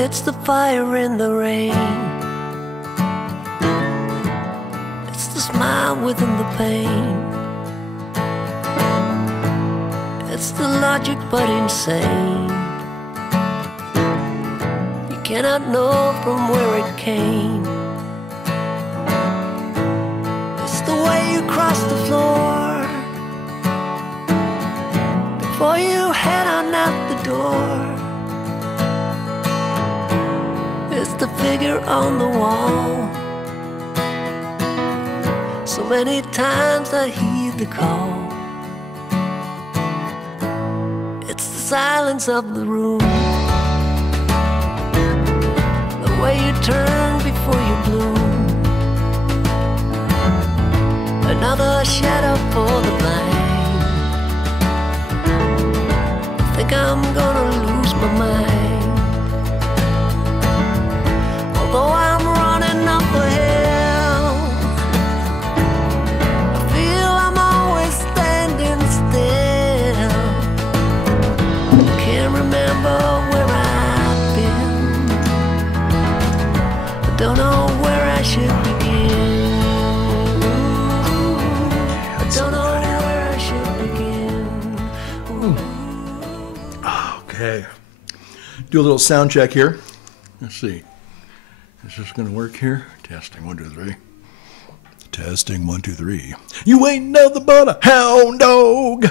It's the fire in the rain. It's the smile within the pain. It's the logic but insane. You cannot know from where it came. It's the way you cross the floor before you head on out the door. It's the figure on the wall. So many times I heed the call. It's the silence of the room, the way you turn before you bloom. Another shadow for the blind. I think I'm gonna lose my mind. Although I'm running up a hill, I feel I'm always standing still. Can't remember where I've been. I don't know where I should begin. I don't know where I should begin. Okay. Do a little sound check here. Let's see. Is this going to work here? Testing 1, 2, 3. Testing 1, 2, 3. You ain't nothing but a hound dog.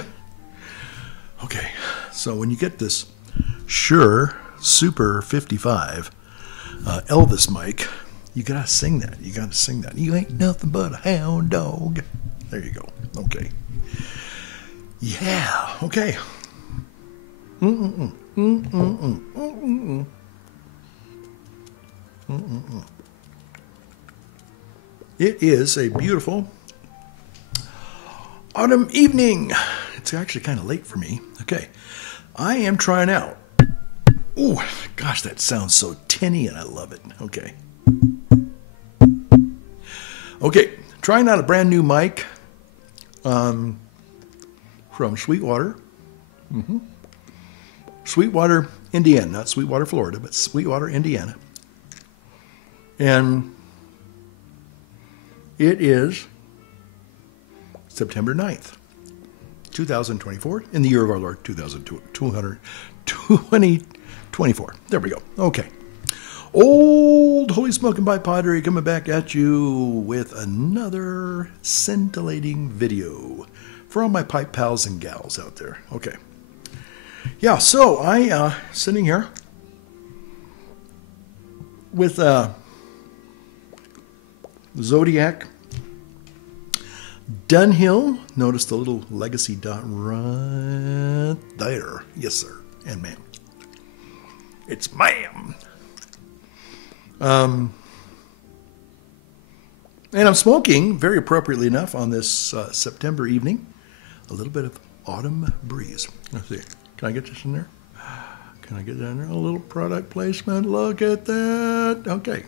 Okay, so when you get this Shure Super 55 Elvis mic, you gotta sing that. You gotta sing that. You ain't nothing but a hound dog. There you go. Okay. Yeah. Okay. It is a beautiful autumn evening. It's actually kind of late for me. Okay. I am trying out. Oh, gosh, that sounds so tinny and I love it. Okay. Okay. Trying out a brand new mic from Sweetwater. Sweetwater, Indiana. Not Sweetwater, Florida, but Sweetwater, Indiana. And it is September 9th, 2024, in the year of our Lord, 2024. There we go. Okay. Old Holy Smoking Pipe Padre coming back at you with another scintillating video for all my pipe pals and gals out there. Okay. Yeah, so I sitting here with Zodiac Dunhill. Notice the little legacy dot right there. Yes, sir. And ma'am. It's ma'am. And I'm smoking, very appropriately enough, on this September evening, a little bit of autumn breeze. Let's see. Can I get this in there? Can I get that in there? A little product placement. Look at that. Okay.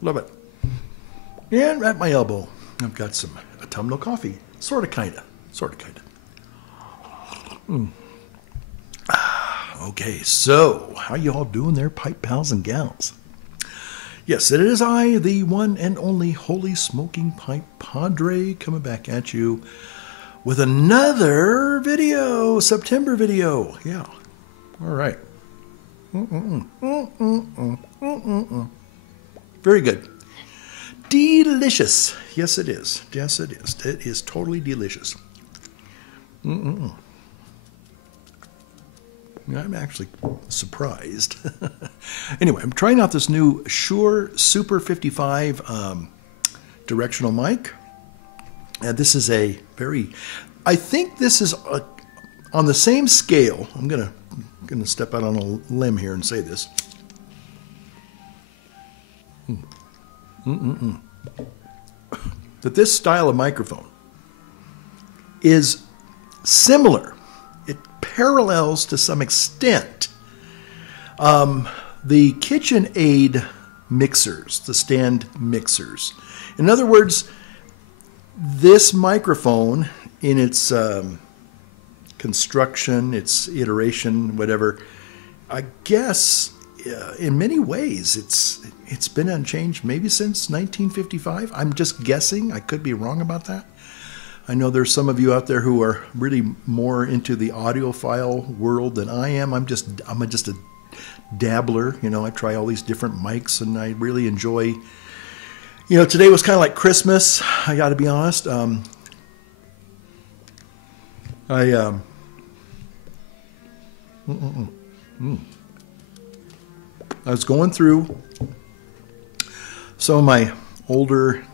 Love it. And at my elbow, I've got some autumnal coffee. Sort of, kind of. Okay, so how you all doing there, pipe pals and gals? Yes, it is I, the one and only Holy Smoking Pipe Padre, coming back at you with another video, September video. Yeah, all right. Very good. Delicious. Yes, it is. Yes, it is. It is totally delicious. I'm actually surprised. Anyway, I'm trying out this new Shure Super 55 directional mic. And this is a very, I think this is on the same scale. I'm gonna step out on a limb here and say this. That this style of microphone is similar. It parallels to some extent the KitchenAid mixers, the stand mixers. In other words, this microphone in its construction, its iteration, whatever, I guess in many ways, it's been unchanged maybe since 1955. I'm just guessing. I could be wrong about that. I know there's some of you out there who are really more into the audiophile world than I am. I'm just a dabbler. You know, I try all these different mics, and I really enjoy. You know, today was kind of like Christmas. I got to be honest. I was going through some of my older.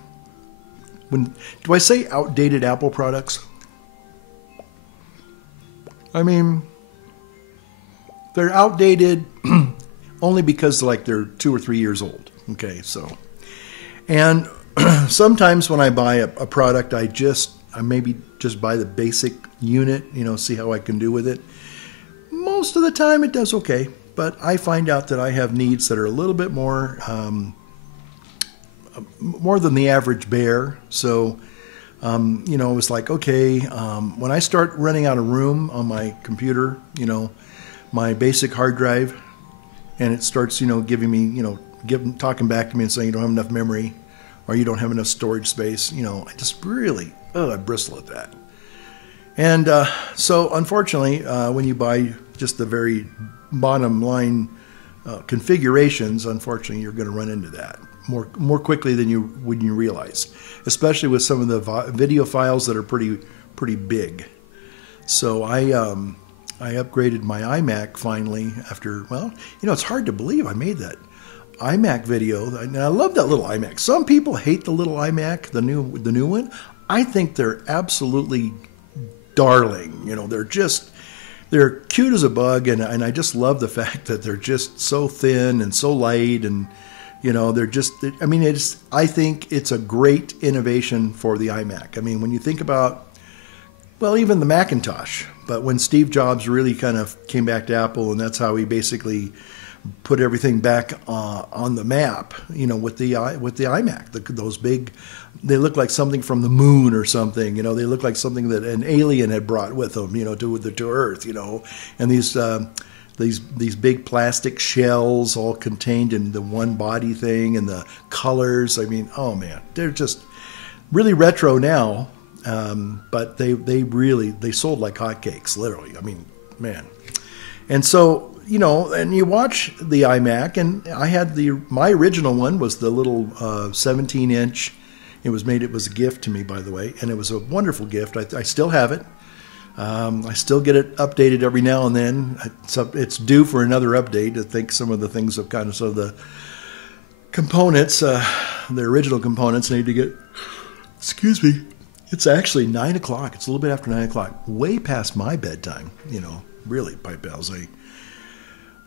Do I say outdated Apple products? I mean, they're outdated only because like they're 2 or 3 years old. Okay, so, and sometimes when I buy a product, I maybe just buy the basic unit, you know, see how I can do with it. Most of the time it does okay, but I find out that I have needs that are a little bit more than the average bear. So, you know, it was like, okay, when I start running out of room on my computer, you know, my basic hard drive, and it starts, you know, giving me, you know, talking back to me and saying you don't have enough memory or you don't have enough storage space, you know, I just really, I bristle at that. And so, unfortunately, when you buy just the very bottom line configurations, unfortunately, you're going to run into that more quickly than you realize, especially with some of the video files that are pretty big. So I upgraded my iMac finally after, well, you know, it's hard to believe I made that iMac video, and I love that little iMac. Some people hate the little iMac, the new one. I think they're absolutely darling. You know, they're cute as a bug, and I just love the fact that they're just so thin and so light, and you know, I think it's a great innovation for the iMac. I mean, when you think about, well, even the Macintosh, but when Steve Jobs really kind of came back to Apple, and that's how he basically put everything back on the map, you know, with the iMac, those big, they look like something from the moon or something, you know, they look like something that an alien had brought with them, you know, to Earth, you know, and these big plastic shells all contained in the one body thing, and the colors. I mean, oh man, they're just really retro now, but they sold like hotcakes, literally. I mean, man. And so, you know, and you watch the iMac, and I had my original one was the little 17-inch. It was a gift to me, by the way, and it was a wonderful gift. I still have it. I still get it updated every now and then. It's due for another update. I think some of the things have kind of, so the components, the original components need to get, excuse me, it's actually 9 o'clock. It's a little bit after 9 o'clock, way past my bedtime, you know, really, pipe pals.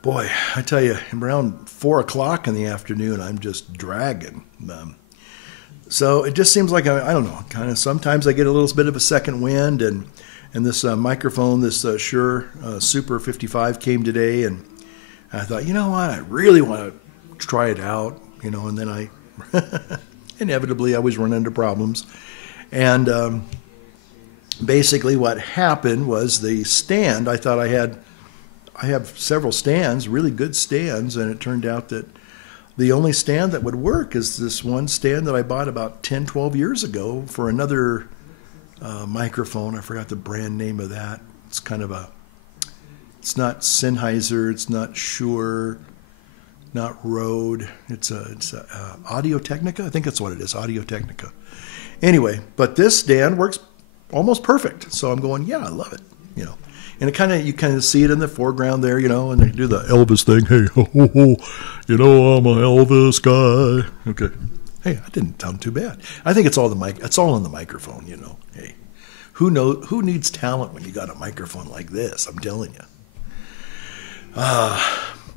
Boy, I tell you, around 4 o'clock in the afternoon, I'm just dragging. So it just seems like, I don't know, kind of sometimes I get a little bit of a second wind, and this microphone, this Shure Super 55 came today, and I thought, you know what, I really want to try it out, you know, and then I inevitably always run into problems. And basically what happened was the stand, I thought I have several stands, really good stands, and it turned out that the only stand that would work is this one stand that I bought about 10, 12 years ago for another microphone. I forgot the brand name of that. It's kind of it's not Sennheiser, it's not Shure, not Rode. It's Audio Technica. I think that's what it is, Audio Technica. Anyway, but this stand works almost perfect. So I'm going, yeah, I love it, you know. And you kind of see it in the foreground there, you know, and they do the Elvis thing. Hey, ho, ho, ho, you know, I'm an Elvis guy. Okay. Hey, that didn't sound too bad. I think it's all it's all in the microphone, you know. Hey, who needs talent when you got a microphone like this? I'm telling you.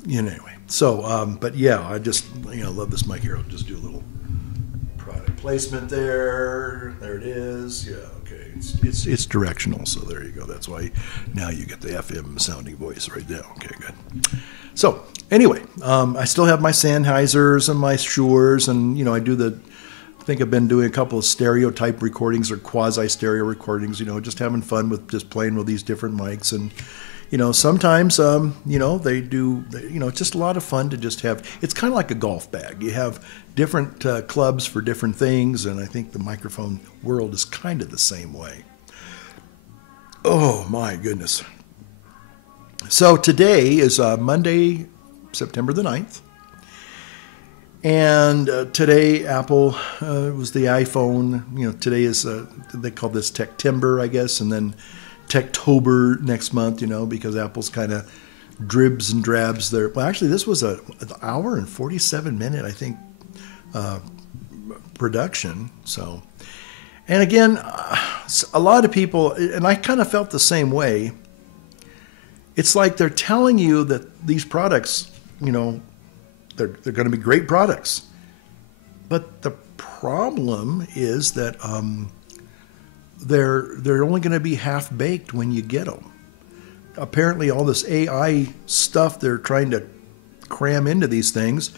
You know, anyway. So, but yeah, I just, you know, love this mic here. I'll just do a little product placement there. There it is. Yeah. It's directional, so there you go. That's why now you get the FM sounding voice right there. Okay, good. So anyway, I still have my Sennheisers and my Shures, and you know, I think I've been doing a couple of stereotype recordings or quasi-stereo recordings. You know, just having fun with just playing with these different mics, and sometimes, they do, it's just a lot of fun to just have. It's kind of like a golf bag. You have different clubs for different things, and I think the microphone world is kind of the same way. Oh, my goodness. So today is Monday, September the 9th. And today, Apple was the iPhone. Today is, they call this Techtember, I guess, and then Techtober next month, because Apple's kind of dribs and drabs their. Well, actually, this was an hour and 47-minute, I think, production. So, and again, a lot of people, and I kind of felt the same way. It's like they're telling you that these products, they're going to be great products. But the problem is that they're only going to be half-baked when you get them. Apparently, all this AI stuff they're trying to cram into these things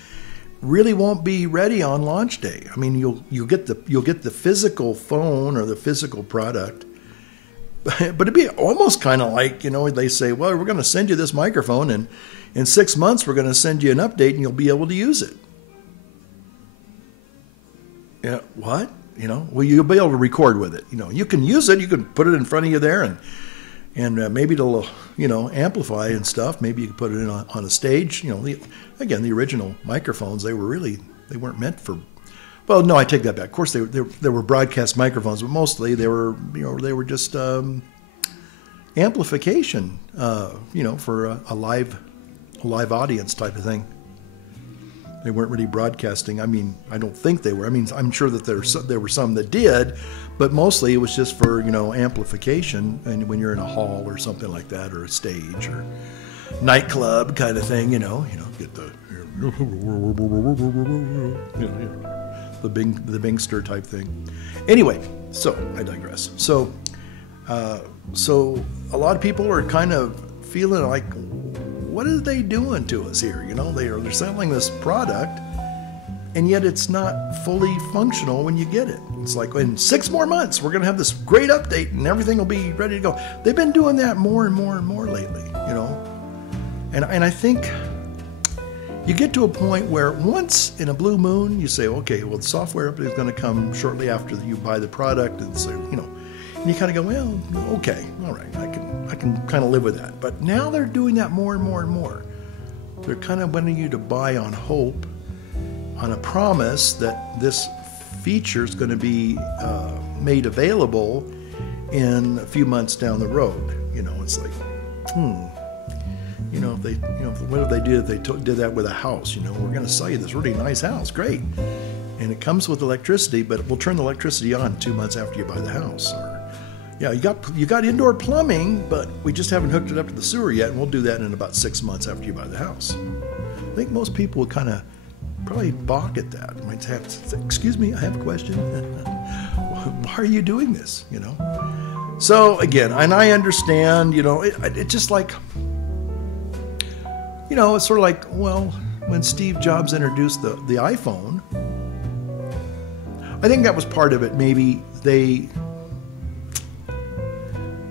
really won't be ready on launch day. I mean, you'll get the physical phone or the physical product, but it'd be almost kind of like, they say, well, we're going to send you this microphone, and in 6 months we're going to send you an update and you'll be able to use it. Yeah, what? Well, you'll be able to record with it. You can use it. You can put it in front of you there, and maybe it'll, amplify and stuff. Maybe you can put it in on a stage. Again, the original microphones, they weren't meant for. Well, no, I take that back. Of course, they were broadcast microphones, but mostly they were just amplification, for a live audience type of thing. They weren't really broadcasting. I mean, I don't think they were. I mean, I'm sure that there were some that did, but mostly it was just for, amplification, and when you're in a hall or something like that, or a stage or nightclub kind of thing, get the the Bingster type thing. Anyway, so I digress. So a lot of people are kind of feeling like, what are they doing to us here? They're selling this product, and yet it's not fully functional when you get it. It's like, in 6 more months, we're going to have this great update, and everything will be ready to go. They've been doing that more and more and more lately, And I think you get to a point where once in a blue moon, you say, okay, well, the software update is going to come shortly after you buy the product, and so, and you kind of go, well, okay, all right, I can kind of live with that. But now they're doing that more and more and more. They're kind of wanting you to buy on hope, on a promise that this feature is going to be made available in a few months down the road. It's like, what if they did? If they did that with a house, we're going to sell you this really nice house, great, and it comes with electricity, but we'll turn the electricity on 2 months after you buy the house. Or, yeah, you got indoor plumbing, but we just haven't hooked it up to the sewer yet, and we'll do that in about 6 months after you buy the house. I think most people would kind of probably balk at that. Might have to say, excuse me, I have a question. Why are you doing this? So again, and I understand. It's just like, it's sort of like, well, when Steve Jobs introduced the iPhone, I think that was part of it. Maybe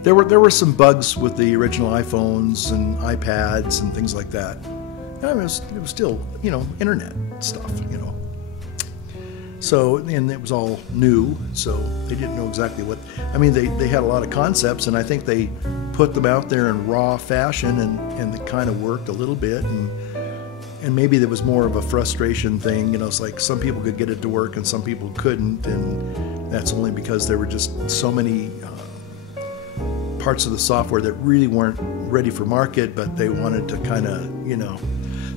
there were some bugs with the original iPhones and iPads and things like that. I mean, it was still, internet stuff, So, and it was all new, so they didn't know exactly what. I mean, they had a lot of concepts, and I think they put them out there in raw fashion, and it kind of worked a little bit, and maybe there was more of a frustration thing. It's like some people could get it to work and some people couldn't, and that's only because there were just so many parts of the software that really weren't ready for market, but they wanted to kind of,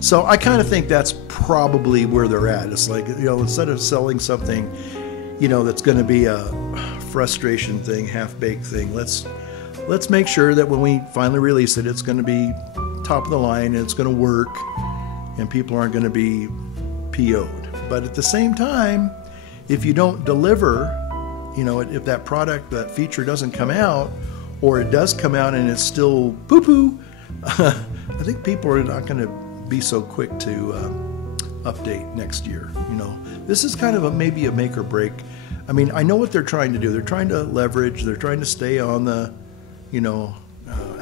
So I kind of think that's probably where they're at. It's like, instead of selling something, that's going to be a frustration thing, half-baked thing, let's make sure that when we finally release it, it's going to be top of the line and it's going to work and people aren't going to be PO'd. But at the same time, if you don't deliver, if that product, that feature doesn't come out, or it does come out and it's still poo-poo, I think people are not going to be so quick to update next year. This is kind of maybe a make or break. I mean, I know what they're trying to do. They're trying to leverage. They're trying to stay on the,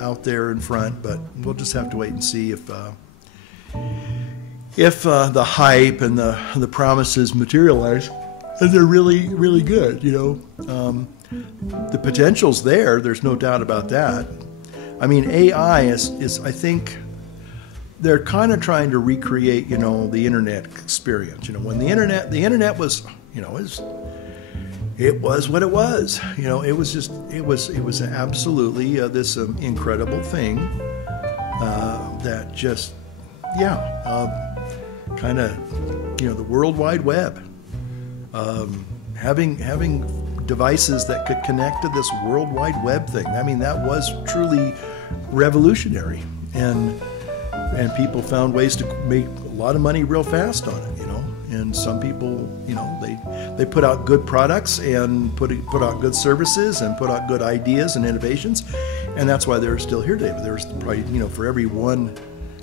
out there in front, but we'll just have to wait and see if the hype and the promises materialize, and they're really, really good. The potential's there. There's no doubt about that. I mean, AI is I think they're kind of trying to recreate, the internet experience. When the internet was, it was what it was. It was absolutely this incredible thing that just, kind of, the World Wide Web. Having devices that could connect to this World Wide Web thing. I mean, that was truly revolutionary, and people found ways to make a lot of money real fast on it. And some people, they put out good products and put out good services and put out good ideas and innovations, and that's why they're still here today. But there's probably, for every one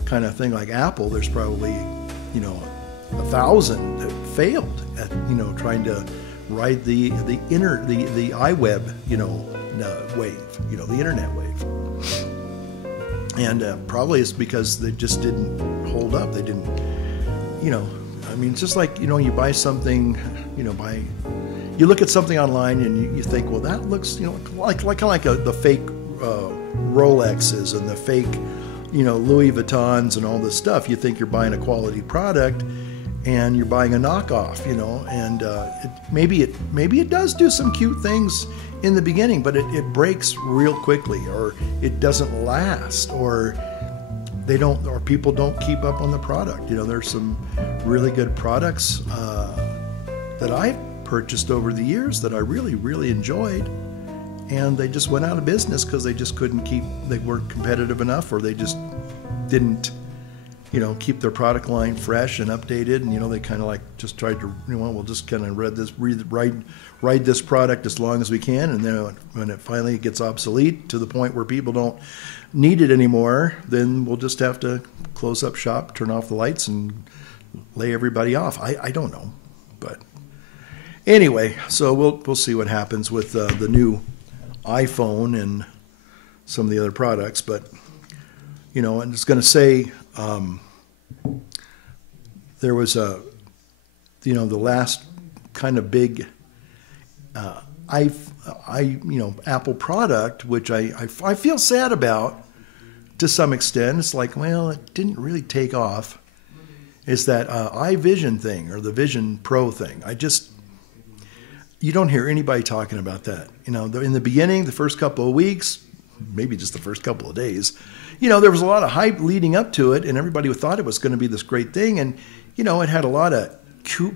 kind of thing like Apple, there's probably, 1,000 that failed at, trying to ride the iWeb, wave, the internet wave. And probably it's because they just didn't hold up. They didn't, I mean, it's just like, you buy something, you look at something online and you think, well, that looks, the fake Rolexes and the fake, Louis Vuittons and all this stuff. You think you're buying a quality product, and you're buying a knockoff, and maybe it does do some cute things in the beginning, but it breaks real quickly, or it doesn't last, or people don't keep up on the product. There's some really good products that I've purchased over the years that I really, really enjoyed, and they just went out of business because they just they weren't competitive enough, or they just didn't keep their product line fresh and updated, and they kind of like just tried to, we'll just kind of ride this product as long as we can, and then when it finally gets obsolete to the point where people don't need it anymore, then we'll just have to close up shop, turn off the lights, and lay everybody off. I don't know, but anyway, so we'll see what happens with the new iPhone and some of the other products, but and it's going to say. There was the last kind of big Apple product, which I feel sad about to some extent. It's like, well, it didn't really take off. Is that iVision thing, or the Vision Pro thing? You don't hear anybody talking about that. In the beginning, the first couple of weeks, maybe just the first couple of days, there was a lot of hype leading up to it, and everybody thought it was going to be this great thing. And, it had a lot of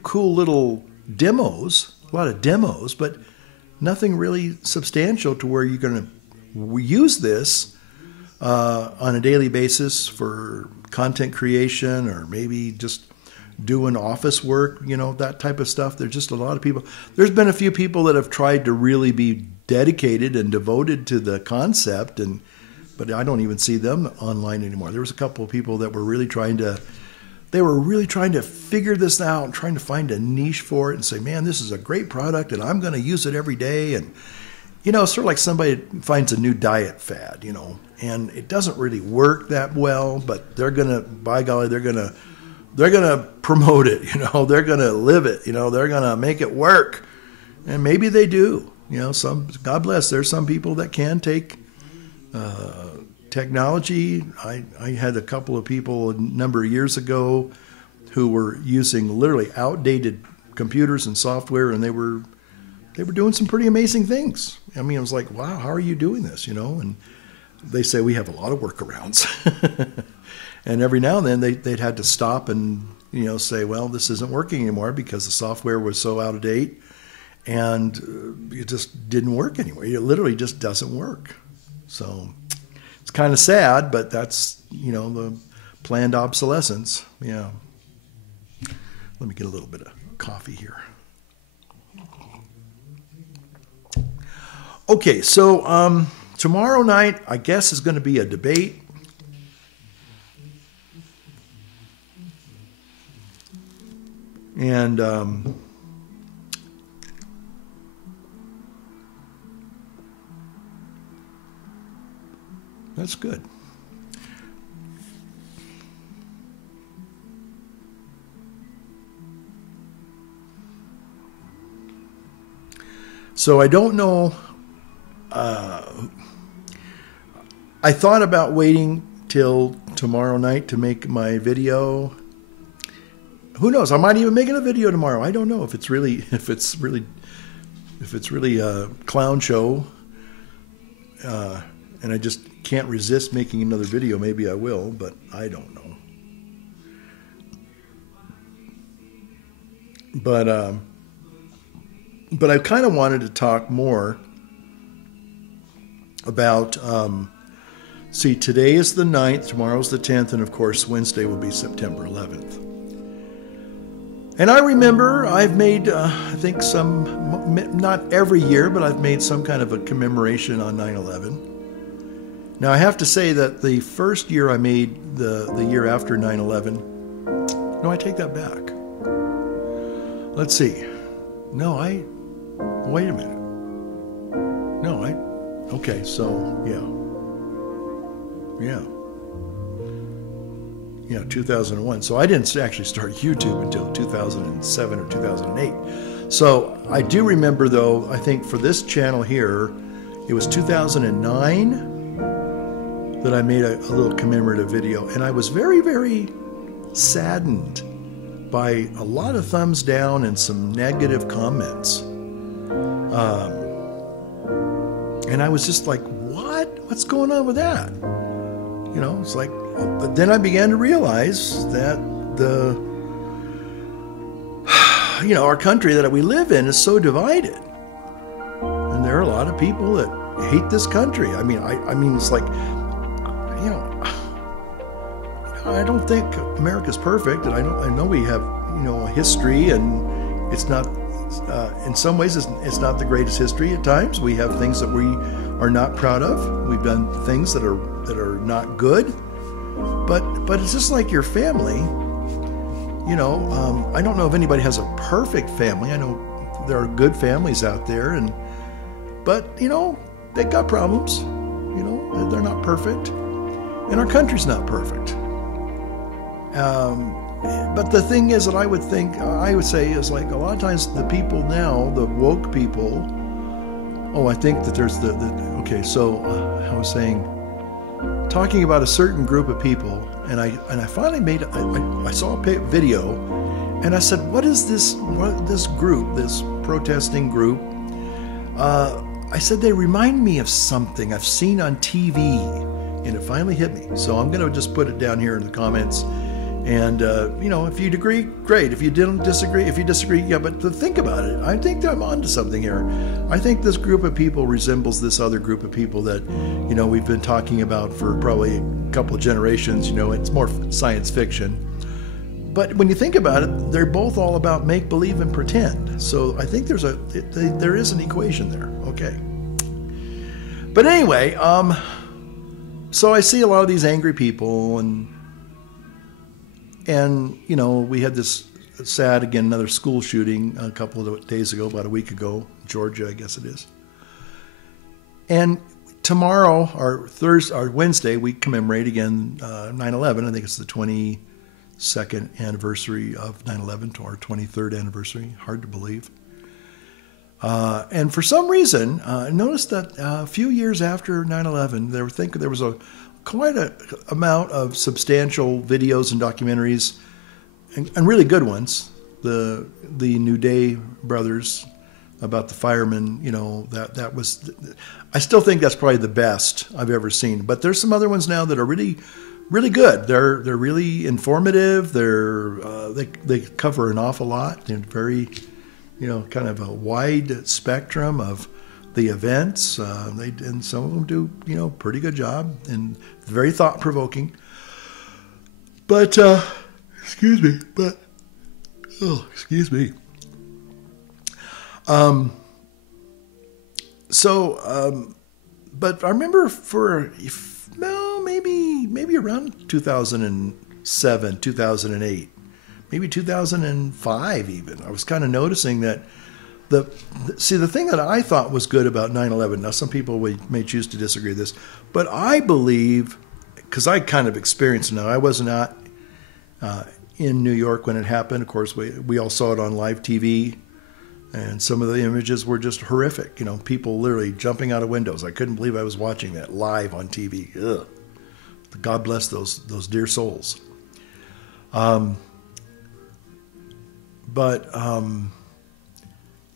cool little demos, but nothing really substantial to where you're going to use this on a daily basis for content creation, or maybe just doing office work, that type of stuff. There's just a lot of people. There's been a few people that have tried to really be dedicated and devoted to the concept, but I don't even see them online anymore. There was a couple of people that were really trying to figure this out and trying to find a niche for it and say, man, this is a great product and I'm going to use it every day. And, sort of like somebody finds a new diet fad, and it doesn't really work that well, but they're going to, by golly, they're going to promote it, they're going to live it, they're going to make it work. And maybe they do, God bless, there's some people that can take technology. I had a couple of people a number of years ago who were using literally outdated computers and software, and they were doing some pretty amazing things. I mean, I was like, wow, how are you doing this? And they say we have a lot of workarounds. And every now and then they'd had to stop and say, well, this isn't working anymore because the software was so out of date, and it just didn't work anymore. It literally just doesn't work. So it's kind of sad, but that's, the planned obsolescence. Yeah. Let me get a little bit of coffee here. Okay, so tomorrow night, I guess, is going to be a debate. And That's good. So I don't know. I thought about waiting till tomorrow night to make my video. Who knows? I might even make a video tomorrow. I don't know if it's really a clown show, and I just can't resist making another video. Maybe I will, but I don't know. But I kind of wanted to talk more about. See, today is the 9th, tomorrow's the 10th, and of course Wednesday will be September 11th. And I remember I've made, I think some, not every year, but I've made some kind of a commemoration on 9/11. Now I have to say that the first year I made the year after 9/11, no, I take that back. Let's see. No, wait a minute. No, okay, so, Yeah, 2001. So I didn't actually start YouTube until 2007 or 2008. So I do remember, though, I think for this channel here, it was 2009 that I made a little commemorative video. And I was very, very saddened by a lot of thumbs down and some negative comments. And I was just like, what? What's going on with that? You know, it's like, but then I began to realize that our country that we live in is so divided. And there are a lot of people that hate this country. I mean, it's like, I don't think America's perfect. And I know we have, a history, and it's not, in some ways, it's not the greatest history at times. We have things that we are not proud of. We've done things that are not good. But it's just like your family. I don't know if anybody has a perfect family. I know there are good families out there, but they got problems. They're not perfect, and our country's not perfect. But the thing is that I would say is like a lot of times the people now, the woke people. Oh, I think that there's okay. So I was saying. Talking about a certain group of people, and I finally made. I saw a video, and I said, "What is this? This group? This protesting group?" I said they remind me of something I've seen on TV, and it finally hit me. So I'm going to just put it down here in the comments. And if you'd agree, great. If you disagree, yeah. But to think about it, I think that I'm onto something here. I think this group of people resembles this other group of people that, we've been talking about for probably a couple of generations. It's more science fiction. But when you think about it, they're both all about make believe and pretend. So I think there is an equation there. Okay. But anyway, so I see a lot of these angry people and we had this sad, again, another school shooting a couple of days ago, about a week ago, Georgia, I guess it is. And tomorrow, or Wednesday, we commemorate again 9/11. I think it's the 22nd anniversary of 9/11, or 23rd anniversary. Hard to believe. And for some reason, I noticed that a few years after 9/11, there was quite an amount of substantial videos and documentaries, and really good ones. The New Day brothers about the firemen, that was. I still think that's probably the best I've ever seen. But there's some other ones now that are really, really good. They're really informative. They cover an awful lot and very, kind of a wide spectrum of the events. And some of them do, pretty good job and very thought provoking. But excuse me. But I remember maybe around 2007, 2008, maybe 2005 even, I was kind of noticing that see, the thing that I thought was good about 9/11. Now, some people may choose to disagree with this, but I believe, because I kind of experienced it now. I was not in New York when it happened. Of course, we all saw it on live TV, and some of the images were just horrific. You know, people literally jumping out of windows. I couldn't believe I was watching that live on TV. Ugh. God bless those dear souls. But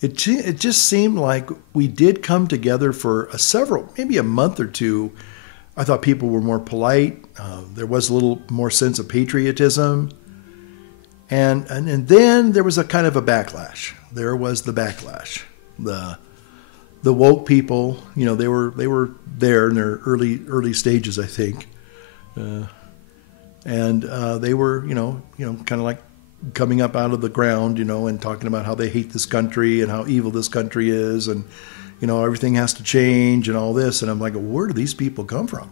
it just seemed like we did come together for maybe a month or two. I thought people were more polite. There was a little more sense of patriotism. And then there was a kind of a backlash. There was the backlash. The woke people, you know, they were there in their early stages, I think. And they were, you know, kind of like coming up out of the ground, you know, and talking about how they hate this country and how evil this country is, and, you know, everything has to change and all this. And I'm like, where do these people come from?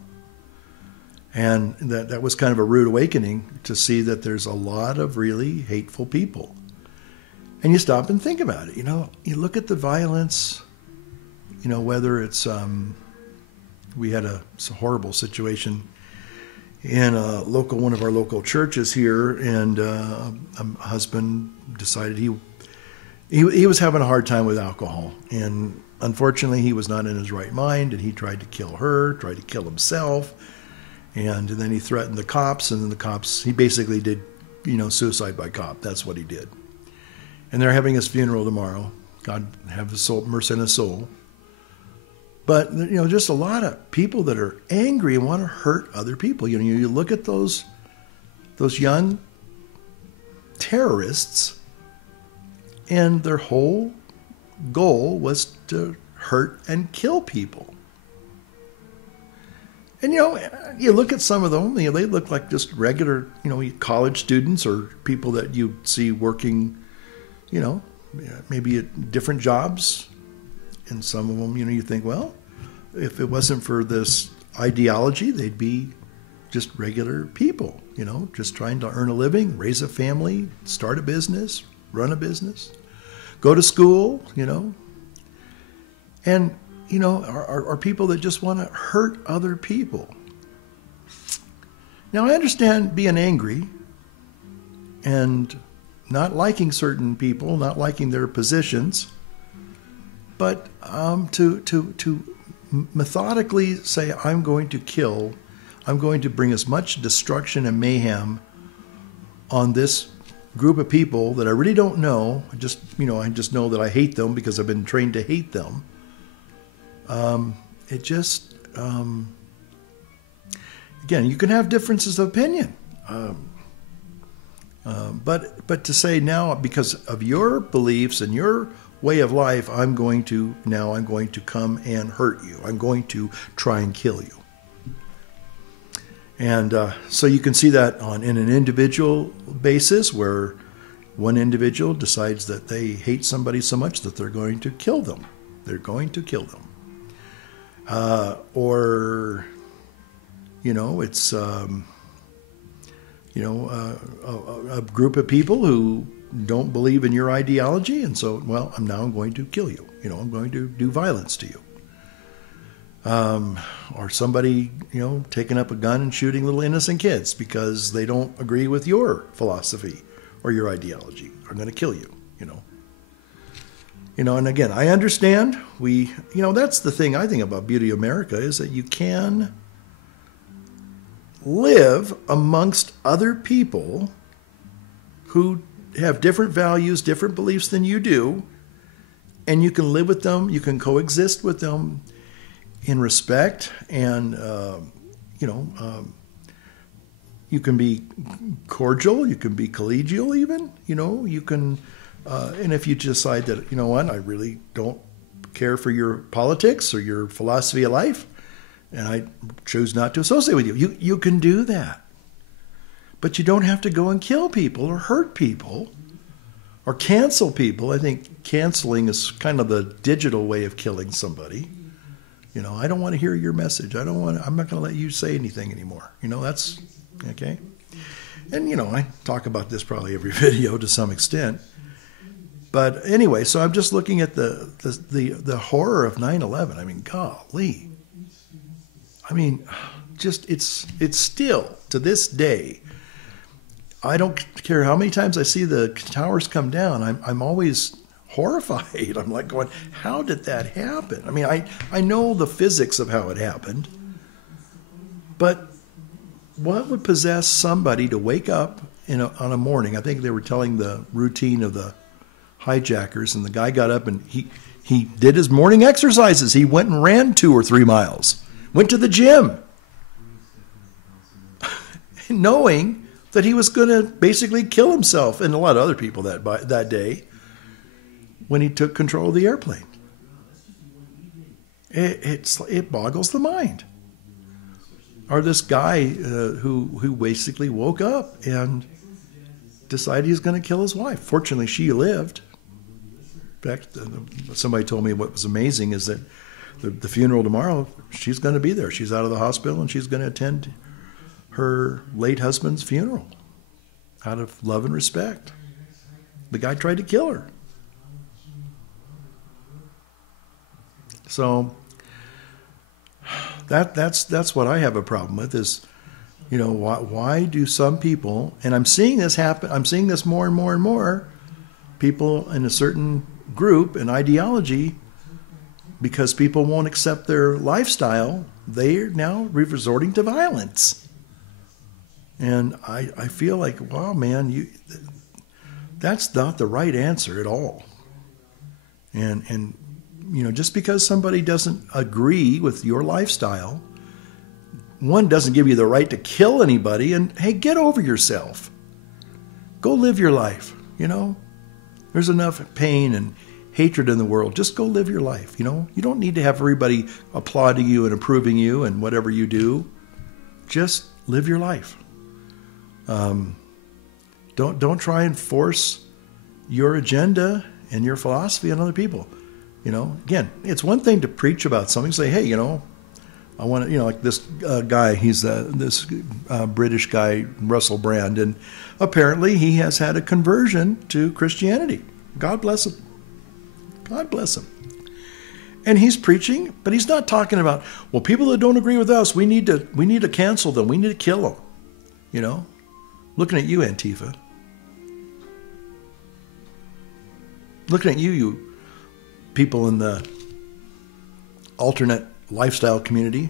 And that was kind of a rude awakening to see that there's a lot of really hateful people. And you stop and think about it. You know, you look at the violence, you know, whether it's, we had a horrible situation in one of our local churches here, and a husband decided he was having a hard time with alcohol, and unfortunately he was not in his right mind, and he tried to kill her, tried to kill himself, and then he threatened the cops, and then the cops, he basically did, you know, suicide by cop. That's what he did. And they're having his funeral tomorrow. God have his soul, mercy on his soul. But, you know, just a lot of people that are angry and want to hurt other people. You know, you look at those young terrorists, and their whole goal was to hurt and kill people. And, you know, you look at some of them, you know, they look like just regular, you know, college students or people that you see working, you know, maybe at different jobs. And some of them, you know, you think, well, if it wasn't for this ideology, they'd be just regular people, you know, just trying to earn a living, raise a family, start a business, run a business, go to school, you know. And, you know, are people that just want to hurt other people. Now, I understand being angry and not liking certain people, not liking their positions. But to methodically say, I'm going to bring as much destruction and mayhem on this group of people that I really don't know. I just know that I hate them because I've been trained to hate them. Again, you can have differences of opinion. But to say now, because of your beliefs and your way of life, I'm going to come and hurt you. I'm going to try and kill you. And so you can see that in an individual basis, where one individual decides that they hate somebody so much that they're going to kill them. They're going to kill them. Or, you know, it's, a group of people who don't believe in your ideology, and so, well, I'm going to kill you. You know, I'm going to do violence to you. Or somebody, you know, taking up a gun and shooting little innocent kids because they don't agree with your philosophy or your ideology. I'm going to kill you, you know. You know, and again, I understand that's the thing I think about Beauty of America, is that you can live amongst other people who have different values, different beliefs than you do, and you can live with them, you can coexist with them in respect, and you can be cordial, you can be collegial even, you know, you can, and if you decide that, you know what, I really don't care for your politics or your philosophy of life, and I choose not to associate with you, you can do that. But you don't have to go and kill people or hurt people or cancel people. I think canceling is kind of the digital way of killing somebody. You know, I don't want to hear your message. I'm not going to let you say anything anymore. You know, that's okay. And, you know, I talk about this probably every video to some extent. But anyway, so I'm just looking at the horror of 9/11. I mean, golly. I mean, just it's still to this day. I don't care how many times I see the towers come down. I'm always horrified. I'm like going, how did that happen? I mean, I know the physics of how it happened, but what would possess somebody to wake up on a morning? I think they were telling the routine of the hijackers, and the guy got up and he did his morning exercises. He went and ran 2 or 3 miles, went to the gym, knowing that he was going to basically kill himself and a lot of other people that day when he took control of the airplane. It boggles the mind. Or this guy who basically woke up and decided he was going to kill his wife. Fortunately, she lived. In fact, somebody told me what was amazing is that the funeral tomorrow, she's going to be there. She's out of the hospital and she's going to attend her late husband's funeral out of love and respect. The guy tried to kill her. So that's what I have a problem with is, why do some people, and I'm seeing this happen, I'm seeing this more and more and more, people in a certain group and ideology, because people won't accept their lifestyle, they're now resorting to violence. And I feel like, wow, man, that's not the right answer at all. And just because somebody doesn't agree with your lifestyle, one doesn't give you the right to kill anybody. And hey, get over yourself. Go live your life. There's enough pain and hatred in the world. Just go live your life. You don't need to have everybody applauding you and approving you and whatever you do. Just live your life. Don't try and force your agenda and your philosophy on other people. Again, it's one thing to preach about something, say, hey, I want to, like this guy, he's this British guy, Russell Brand, and apparently he has had a conversion to Christianity. God bless him. God bless him. And he's preaching, but he's not talking about, well, people that don't agree with us, we need to cancel them. We need to kill them. Looking at you, Antifa. Looking at you people in the alternate lifestyle community,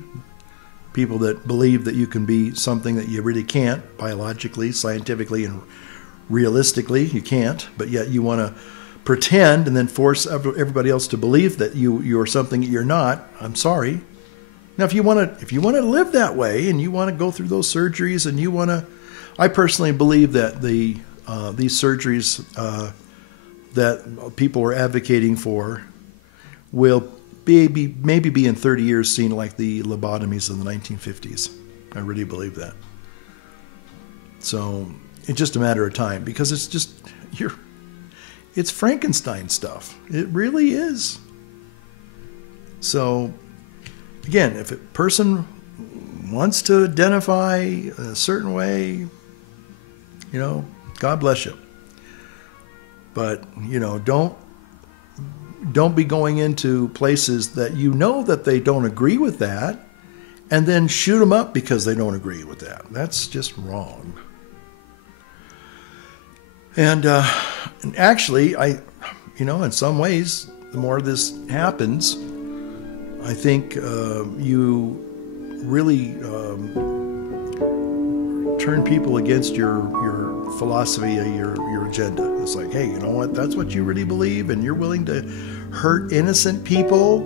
people that believe that you can be something that you really can't, biologically, scientifically, and realistically, you can't, but yet you want to pretend and then force everybody else to believe that you're something that you're not. I'm sorry. Now, if you want to live that way and you want to go through those surgeries and you want to, I personally believe that these surgeries that people are advocating for will maybe be in 30 years seen like the lobotomies in the 1950s. I really believe that. So it's just a matter of time, because it's Frankenstein stuff. It really is. So again, if a person wants to identify a certain way, God bless you. But, don't be going into places that that they don't agree with that, and then shoot them up because they don't agree with that. That's just wrong. And actually, in some ways, the more this happens, I think you really turn people against your philosophy, your agenda. It's like, hey, you know what? That's what you really believe, and you're willing to hurt innocent people,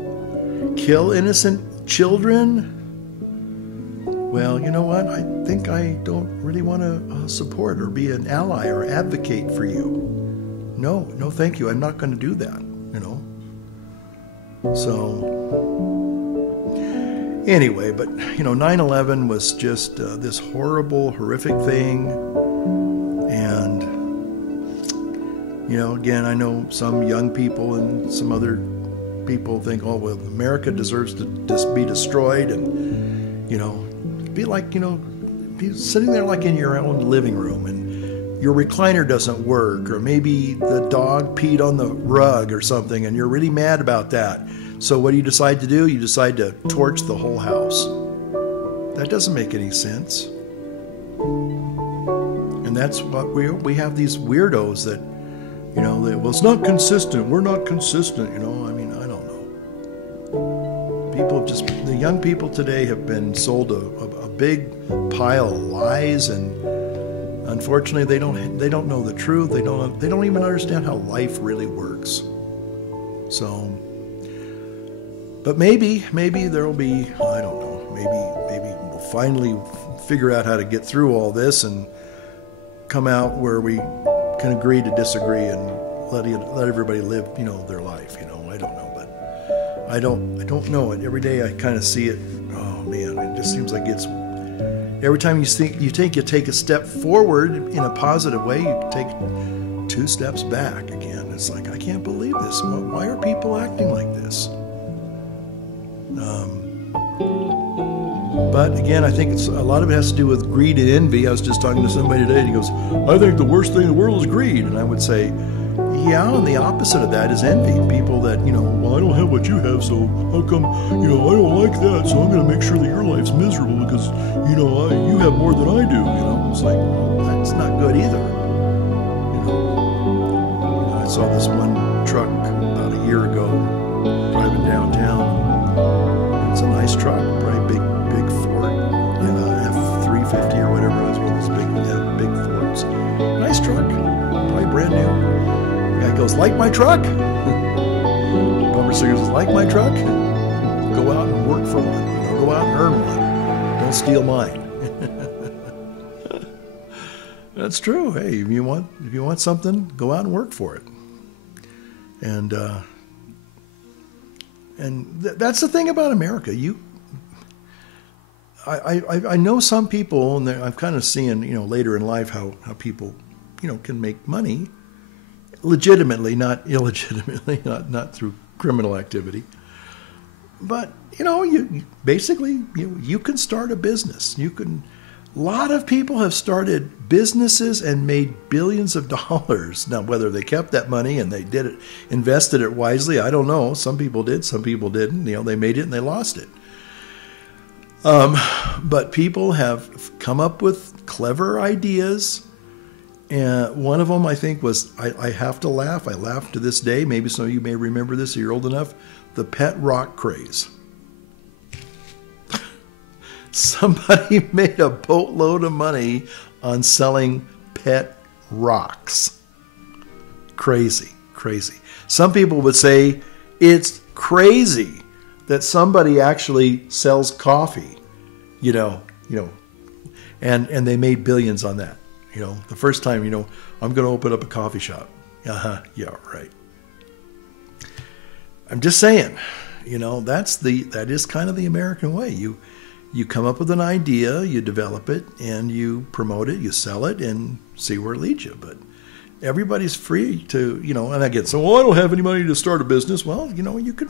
kill innocent children. Well, you know what? I think I don't really want to support or be an ally or advocate for you. No, thank you. I'm not going to do that. So anyway, but 9/11 was just this horrible, horrific thing. And again, I know some young people and some other people think, oh, well, America deserves to just be destroyed, and be like, be sitting there like in your own living room and your recliner doesn't work, or maybe the dog peed on the rug or something, and you're really mad about that. So what do you decide to do? You decide to torch the whole house. That doesn't make any sense. And that's what we have these weirdos that, well, it's not consistent. We're not consistent. I mean, I don't know. The young people today have been sold a big pile of lies, and unfortunately, they don't know the truth. They don't even understand how life really works. So, but maybe there'll be, I don't know. Maybe we'll finally figure out how to get through all this and come out where we can agree to disagree and let everybody live, their life. I don't know, but I don't know it. Every day I kind of see it. Oh man, it just seems like it's. Every time you take a step forward in a positive way, you take 2 steps back again. It's like, I can't believe this. Why are people acting like this? But again, I think a lot of it has to do with greed and envy. I was just talking to somebody today, and he goes, I think the worst thing in the world is greed. And I would say, yeah, and the opposite of that is envy. People that, well, I don't have what you have, so how come, I don't like that, so I'm going to make sure that your life's miserable because, you have more than I do. It's like, well, that's not good either. I saw this one truck about a year ago driving downtown. It's a nice truck, probably big Ford, F-350 or whatever it was, one of those big Fords. Nice truck, probably brand new. The guy goes, like my truck? Bumper sticker says, like my truck? Go out and work for one. Go out and earn one. Don't steal mine. That's true. Hey, if you want something, go out and work for it. And that's the thing about America. I know some people, and I'm kind of seeing, later in life how people, can make money legitimately, not illegitimately, not through criminal activity. But, you basically, you can start a business. A lot of people have started businesses and made billions of dollars. Now, whether they kept that money and they invested it wisely, I don't know. Some people did, some people didn't. They made it and they lost it. But people have come up with clever ideas. And one of them, I think, was, I have to laugh. I laugh to this day. Maybe some of you may remember this if you're old enough. The pet rock craze. Somebody made a boatload of money on selling pet rocks. Crazy. Some people would say it's crazy that somebody actually sells coffee, and they made billions on that. The first time, I'm going to open up a coffee shop. Yeah, right. I'm just saying, that is kind of the American way. You come up with an idea, you develop it, and you promote it, you sell it, and see where it leads you. But everybody's free to, and I get, so, well, I don't have any money to start a business. Well, you could,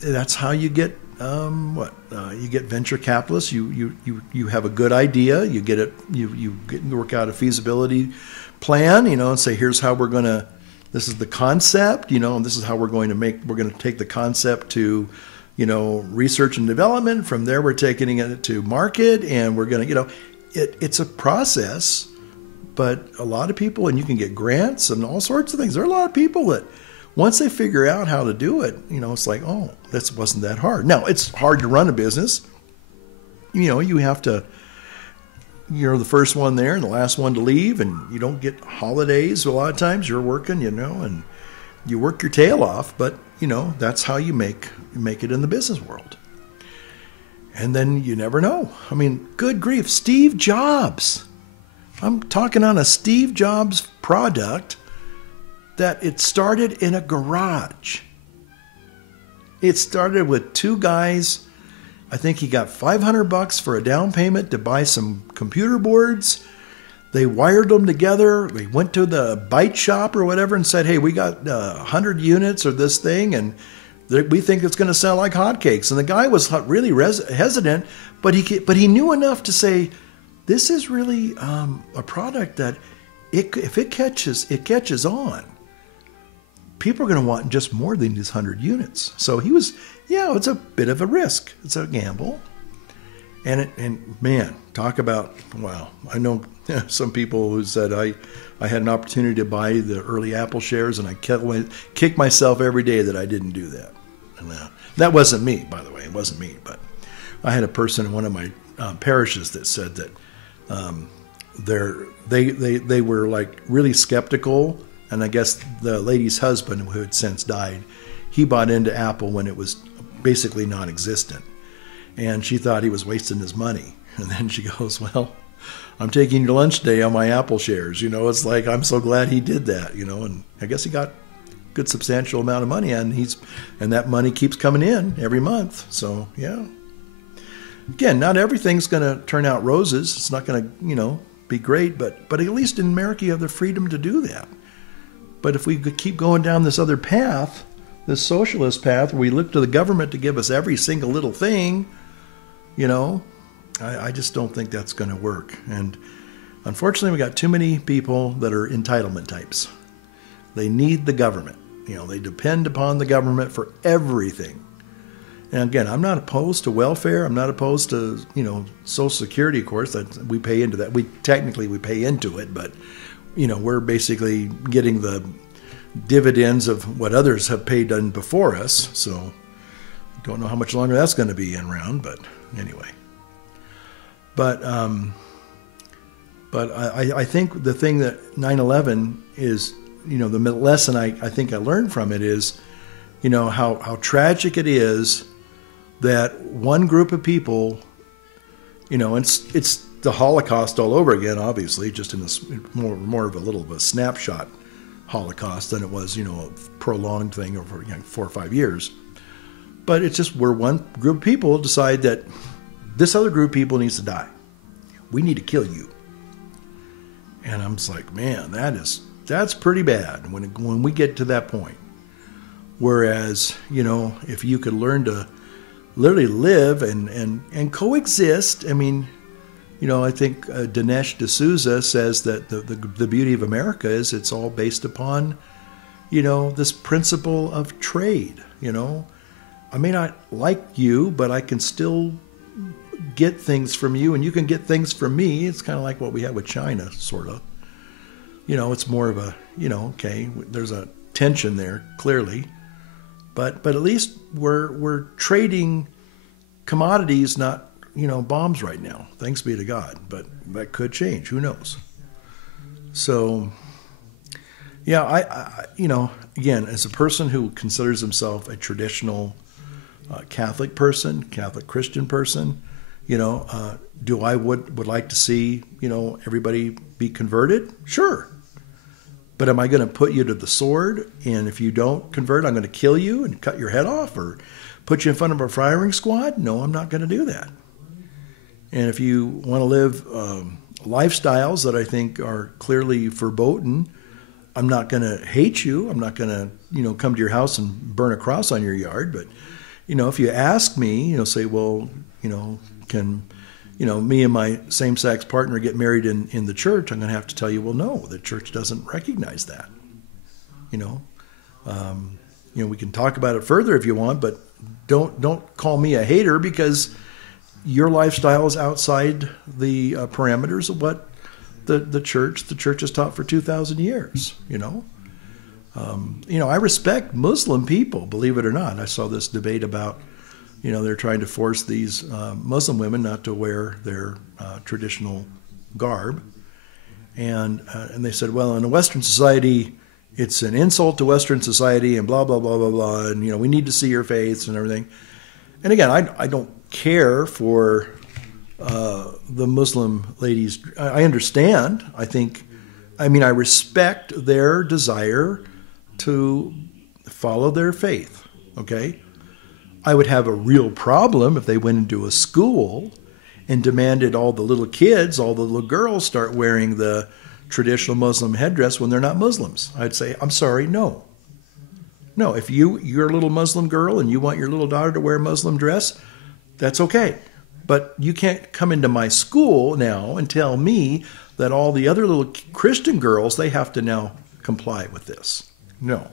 that's how you get, you get venture capitalists. You have a good idea, you get it, you work out a feasibility plan, and say, here's how we're going to, this is the concept, and this is how we're going to take the concept to, research and development. From there, we're taking it to market, and we're going to, it's a process. But a lot of people, and you can get grants and all sorts of things. There are a lot of people that once they figure out how to do it, it's like, oh, this wasn't that hard. Now, it's hard to run a business. You have to, you're the first one there and the last one to leave, and you don't get holidays. A lot of times you're working, and you work your tail off, but that's how you make it in the business world. And then you never know. I mean, good grief, Steve Jobs. I'm talking on a Steve Jobs product that it started in a garage. It started with 2 guys. I think he got $500 for a down payment to buy some computer boards. They wired them together. They went to the bite shop or whatever and said, hey, we got 100 units of this thing, and we think it's going to sell like hotcakes. And the guy was really hesitant, but he knew enough to say, this is really a product that if it catches on, people are going to want just more than these 100 units. So he was, it's a bit of a risk. It's a gamble. And man, talk about, wow. I know some people who said I had an opportunity to buy the early Apple shares, and I kicked myself every day that I didn't do that. And that wasn't me, by the way. It wasn't me. But I had a person in one of my parishes that said that they were like really skeptical. And I guess the lady's husband, who had since died, he bought into Apple when it was basically non-existent. And she thought he was wasting his money. And then she goes, well, I'm taking you to lunch today on my Apple shares. It's like, I'm so glad he did that, and I guess he got a good substantial amount of money, and that money keeps coming in every month. So, yeah. Again, not everything's going to turn out roses. It's not going to, be great, but at least in America you have the freedom to do that. But if we could keep going down this other path, this socialist path, where we look to the government to give us every single little thing, I just don't think that's going to work. And unfortunately, we got too many people that are entitlement types. They need the government. They depend upon the government for everything. And again, I'm not opposed to welfare. I'm not opposed to, Social Security, of course, that we pay into that. We pay into it, but, we're basically getting the dividends of what others have paid in before us. So don't know how much longer that's going to be around, but anyway. But I think the thing that 9/11 is, the lesson I think I learned from it is, how tragic it is that one group of people, it's the Holocaust all over again, obviously, just in this more of a little of a snapshot Holocaust than it was, a prolonged thing over 4 or 5 years. But it's just where one group of people decide that this other group of people needs to die. We need to kill you. And I'm just like, man, that's pretty bad when we get to that point. Whereas, if you could learn to literally live and coexist, I mean, I think Dinesh D'Souza says that the beauty of America is it's all based upon, this principle of trade. I may not like you, but I can still get things from you, and you can get things from me. It's kind of like what we have with China, sort of. It's more of a, okay, there's a tension there, clearly. But at least we're trading commodities, not, bombs right now. Thanks be to God. But that could change. Who knows? So, yeah, I again, as a person who considers himself a traditional Catholic person, Catholic Christian person, do I would like to see, everybody be converted? Sure. But am I going to put you to the sword? And if you don't convert, I'm going to kill you and cut your head off or put you in front of a firing squad? No, I'm not going to do that. And if you want to live lifestyles that I think are clearly verboten, I'm not going to hate you. I'm not going to, come to your house and burn a cross on your yard. But, if you ask me, say, well, can, me and my same-sex partner get married in the church? I'm going to have to tell you, well, no, the church doesn't recognize that. We can talk about it further if you want, but don't call me a hater because your lifestyle is outside the parameters of what the church has taught for 2,000 years. I respect Muslim people, believe it or not. I saw this debate about, they're trying to force these Muslim women not to wear their traditional garb. And they said, well, in a Western society, it's an insult to Western society and blah, blah, blah, blah, blah. And, we need to see your face and everything. And again, I don't care for the Muslim ladies. I understand. I respect their desire to follow their faith, okay? I would have a real problem if they went into a school and demanded all the little kids, all the little girls start wearing the traditional Muslim headdress when they're not Muslims. I'd say, I'm sorry, no. No, if you're a little Muslim girl and you want your little daughter to wear a Muslim dress, that's okay. But you can't come into my school now and tell me that all the other little Christian girls, they have to now comply with this. No.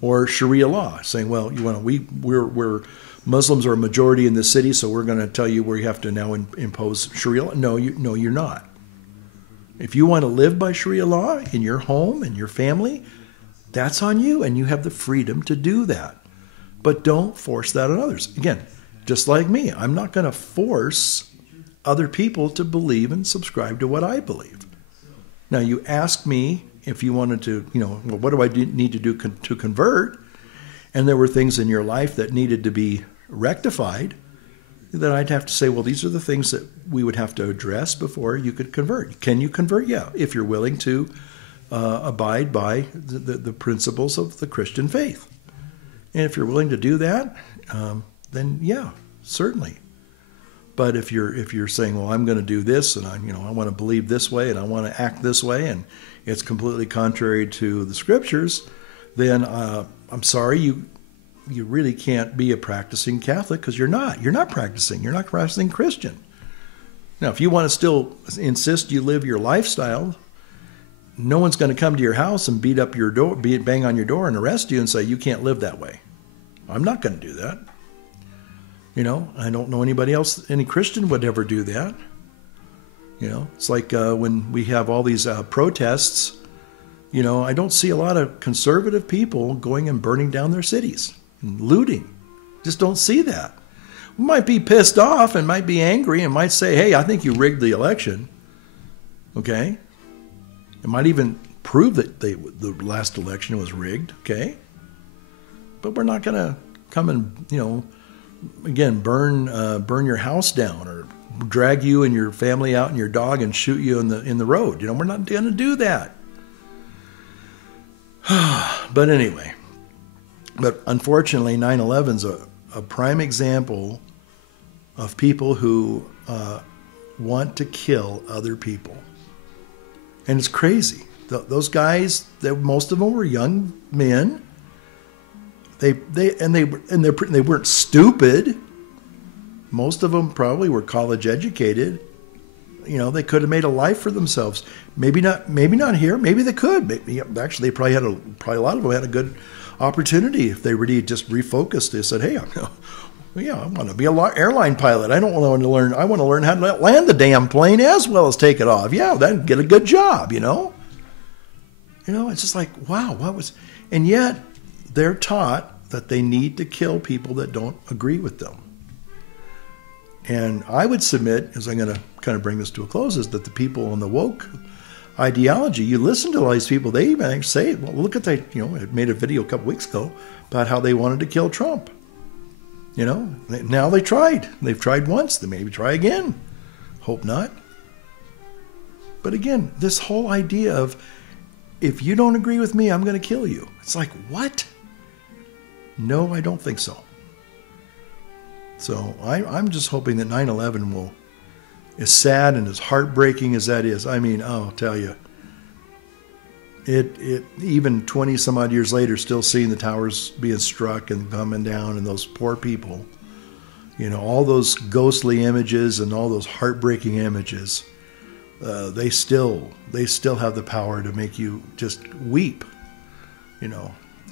Or Sharia law, saying, well, we're Muslims are a majority in the city, so we're going to tell you where you have to now impose Sharia law. No, you're not. If you want to live by Sharia law in your home and your family, that's on you, and you have the freedom to do that. But don't force that on others. Again, just like me, I'm not going to force other people to believe and subscribe to what I believe. Now, you ask me if you wanted to, well, what do I need to do to convert? And there were things in your life that needed to be rectified, then I'd have to say, well, these are the things that we would have to address before you could convert. Can you convert? Yeah, if you're willing to abide by the principles of the Christian faith. And if you're willing to do that, then yeah, certainly. But if you're saying, well, I'm going to do this, and I want to believe this way, and I want to act this way, and it's completely contrary to the scriptures, then I'm sorry, you really can't be a practicing Catholic, because you're not. You're not practicing. You're not practicing Christian. Now, if you want to still insist you live your lifestyle, no one's going to come to your house and beat up your door, bang on your door and arrest you and say you can't live that way. I'm not going to do that. I don't know anybody else, any Christian would ever do that. It's like when we have all these protests, I don't see a lot of conservative people going and burning down their cities and looting. Just don't see that. We might be pissed off and might be angry and might say, hey, I think you rigged the election. Okay? It might even prove that the last election was rigged. Okay? But we're not going to come and, again, burn your house down or drag you and your family out and your dog and shoot you in the road. We're not going to do that. But anyway, unfortunately, 9/11's a prime example of people who want to kill other people, and it's crazy. Those guys, most of them were young men. They weren't stupid. Most of them probably were college educated. They could have made a life for themselves. Maybe not here. Maybe they could. Actually, they probably a lot of them had a good opportunity if they really just refocused. They said, "Hey, I want to be an airline pilot. I don't want to learn. I want to learn how to land the damn plane as well as take it off. Yeah, then get a good job. It's just like, wow, what was? And yet they're taught that they need to kill people that don't agree with them. And I would submit, as I'm going to kind of bring this to a close, is that the people on the woke ideology, you listen to all these people, they even say, well, look at that, I made a video a couple weeks ago about how they wanted to kill Trump. Now they tried. They've tried once. They maybe try again. Hope not. But again, this whole idea of, if you don't agree with me, I'm going to kill you. It's like, what? No, I don't think so. So I'm just hoping that 9/11 will, as sad and as heartbreaking as that is, I'll tell you, it even 20 some odd years later, still seeing the towers being struck and coming down and those poor people, all those ghostly images and all those heartbreaking images, they still have the power to make you just weep.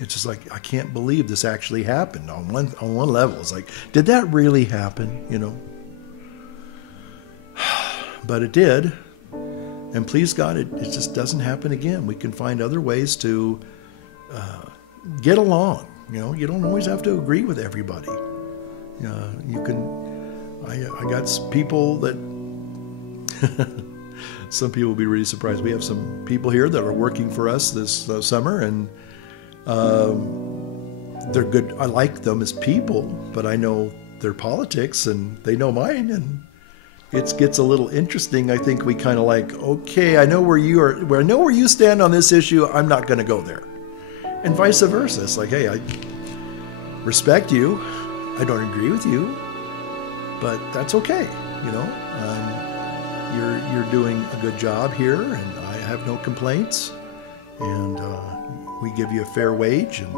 It's just like, I can't believe this actually happened on one level. It's like, did that really happen? But it did. And please God, it just doesn't happen again. We can find other ways to get along. You don't always have to agree with everybody. You can, I got people that, some people will be really surprised. We have some people here that are working for us this summer, and they're good. I like them as people, but I know their politics and they know mine, and it gets a little interesting. I think we kind of like, okay, I know where you are. I know where you stand on this issue. I'm not going to go there, and vice versa. It's like, hey, I respect you. I don't agree with you, but that's okay. You're doing a good job here, and I have no complaints. And we give you a fair wage, and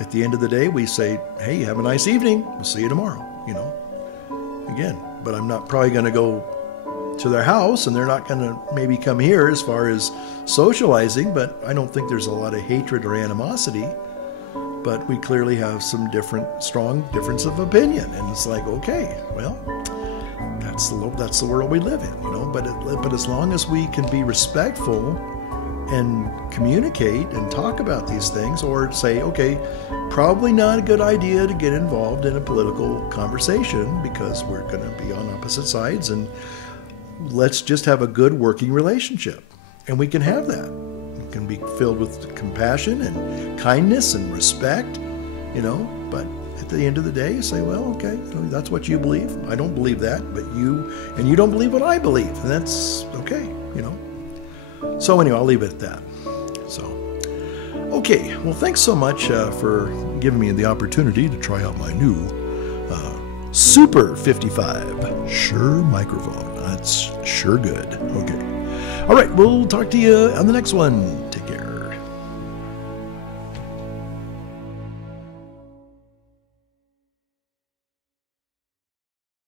at the end of the day, we say, hey, have a nice evening. We'll see you tomorrow. again, but I'm not probably going to go to their house, and they're not going to maybe come here as far as socializing, but I don't think there's a lot of hatred or animosity. But we clearly have some strong difference of opinion, and it's like, okay, well, that's the world we live in, you know. But as long as we can be respectful and communicate and talk about these things, or say, okay, probably not a good idea to get involved in a political conversation because we're going to be on opposite sides, and let's just have a good working relationship, and we can have that. It can be filled with compassion and kindness and respect, you know. But at the end of the day, you say, well, okay, you know, that's what you believe. I don't believe that, but you don't believe what I believe, and that's okay, you know. So anyway, I'll leave it at that. So, okay, well, thanks so much for giving me the opportunity to try out my new Super 55 Shure microphone. That's sure good. Okay. All right, we'll talk to you on the next one.